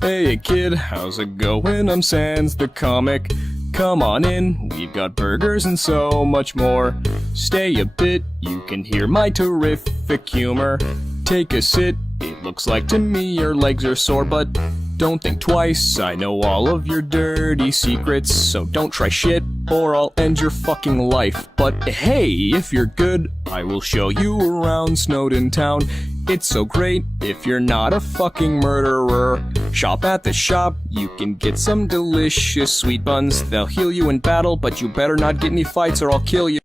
Hey kid, how's it going? I'm Sans the comic. Come on in, we've got burgers and so much more. Stay a bit, you can hear my terrific humor. Take a sit, it looks like to me your legs are sore, but don't think twice, I know all of your dirty secrets. So don't try shit, or I'll end your fucking life. But hey, if you're good, I will show you around Snowden Town. It's so great if you're not a fucking murderer. Shop at the shop, you can get some delicious sweet buns. They'll heal you in battle, but you better not get any fights or I'll kill you.